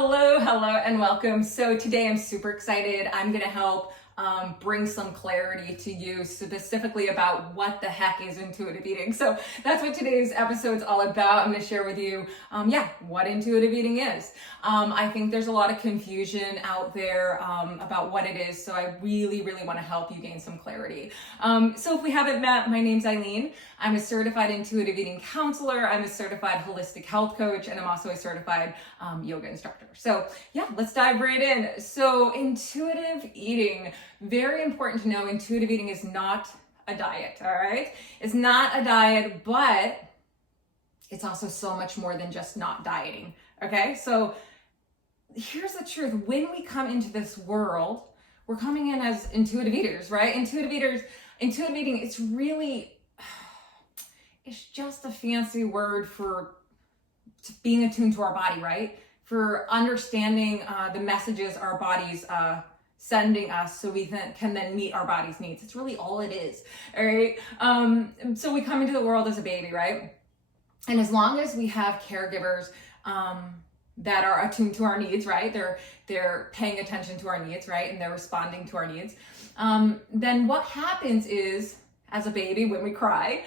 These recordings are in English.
Hello, and welcome. So today I'm super excited. I'm going to help bring some clarity to you specifically about what the heck is intuitive eating. So that's what today's episode is all about. I'm going to share with you, what intuitive eating is. I think there's a lot of confusion out there about what it is. So I really want to help you gain some clarity. So if we haven't met, my name's Eileen. I'm a certified intuitive eating counselor. I'm a certified holistic health coach, and I'm also a certified yoga instructor. So let's dive right in. So intuitive eating, very important to know, intuitive eating is not a diet, all right? It's not a diet, but it's also so much more than just not dieting, okay? So here's the truth. When we come into this world, we're coming in as intuitive eaters, right? Intuitive eating, it's just a fancy word for being attuned to our body, right? For understanding the messages our bodies sending us so we can then meet our body's needs. It's really all it is, all right? So we come into the world as a baby, right? And as long as we have caregivers that are attuned to our needs, right? They're paying attention to our needs, right? And they're responding to our needs. Then what happens is, as a baby, when we cry,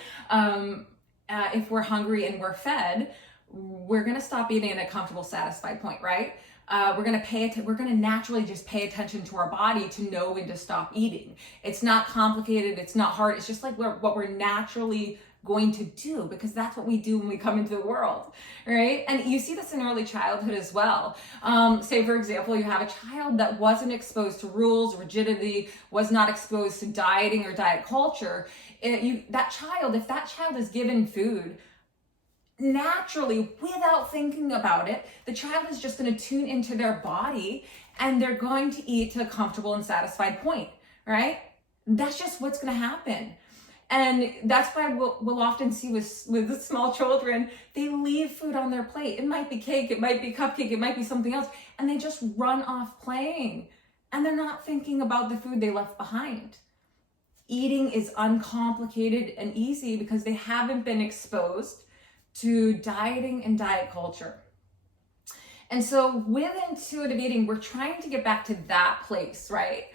if we're hungry and we're fed, we're gonna stop eating at a comfortable, satisfied point, right? We're gonna naturally just pay attention to our body to know when to stop eating. It's not complicated, it's not hard, it's just like what we're naturally going to do, because that's what we do when we come into the world, right? And you see this in early childhood as well. Say, for example, you have a child that wasn't exposed to rules, rigidity, was not exposed to dieting or diet culture. If that child is given food, naturally, without thinking about it, the child is just going to tune into their body and they're going to eat to a comfortable and satisfied point, right? That's just what's going to happen. And that's why we'll often see with the small children, they leave food on their plate. It might be cake, it might be cupcake, it might be something else, and they just run off playing. And they're not thinking about the food they left behind. Eating is uncomplicated and easy because they haven't been exposed to dieting and diet culture. And so with intuitive eating, we're trying to get back to that place, right?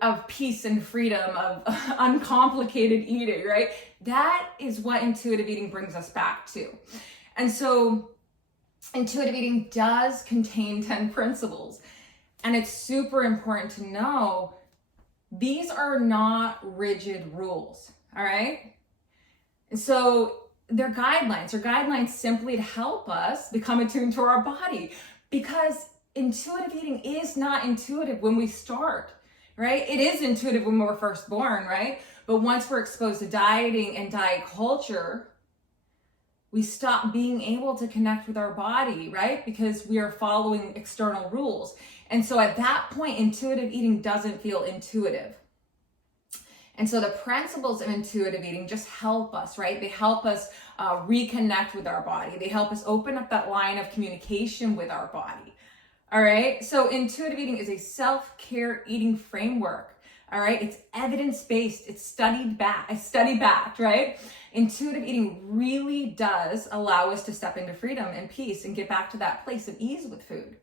Of peace and freedom, of uncomplicated eating, right? That is what intuitive eating brings us back to. And so intuitive eating does contain 10 principles. And it's super important to know these are not rigid rules, all right? And so they're guidelines simply to help us become attuned to our body, because intuitive eating is not intuitive when we start, right? It is intuitive when we're first born, right? But once we're exposed to dieting and diet culture, we stop being able to connect with our body, right? Because we are following external rules. And so at that point, intuitive eating doesn't feel intuitive. And so the principles of intuitive eating just help us, right? They help us reconnect with our body. They help us open up that line of communication with our body. All right. So intuitive eating is a self-care eating framework. All right. It's evidence-based. It's study-backed, right? Intuitive eating really does allow us to step into freedom and peace and get back to that place of ease with food.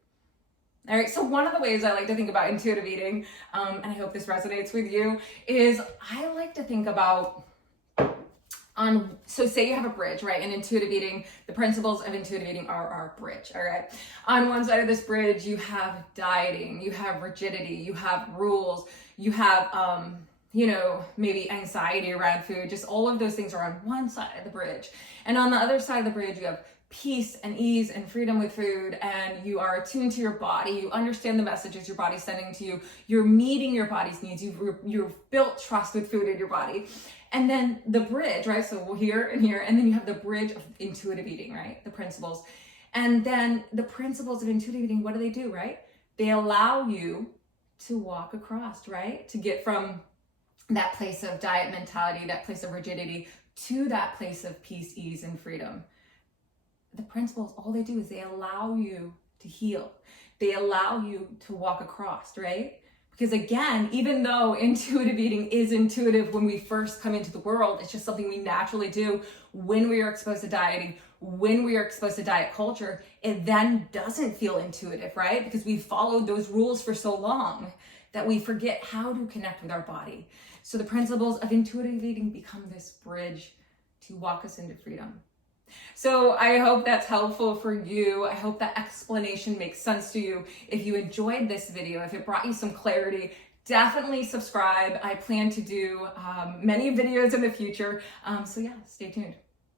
All right, so one of the ways I like to think about intuitive eating, and I hope this resonates with you, is I like to think about so say you have a bridge, right? And intuitive eating, the principles of intuitive eating are our bridge, all right? On one side of this bridge, you have dieting, you have rigidity, you have rules, you have, maybe anxiety around food. Just all of those things are on one side of the bridge. And on the other side of the bridge, you have peace and ease and freedom with food, and you are attuned to your body. You understand the messages your body's sending to you. You're meeting your body's needs. You've built trust with food in your body. And then the bridge, right? So here and here, and then you have the bridge of intuitive eating, right? The principles. And then the principles of intuitive eating, what do, right? They allow you to walk across, right? To get from that place of diet mentality, that place of rigidity, to that place of peace, ease, and freedom. The principles, all they do is they allow you to heal. They allow you to walk across, right? Because again, even though intuitive eating is intuitive when we first come into the world, it's just something we naturally do when we are exposed to dieting, when we are exposed to diet culture, it then doesn't feel intuitive, right? Because we've followed those rules for so long that we forget how to connect with our body. So the principles of intuitive eating become this bridge to walk us into freedom. So I hope that's helpful for you. I hope that explanation makes sense to you. If you enjoyed this video, if it brought you some clarity, definitely subscribe. I plan to do many videos in the future. So yeah, stay tuned.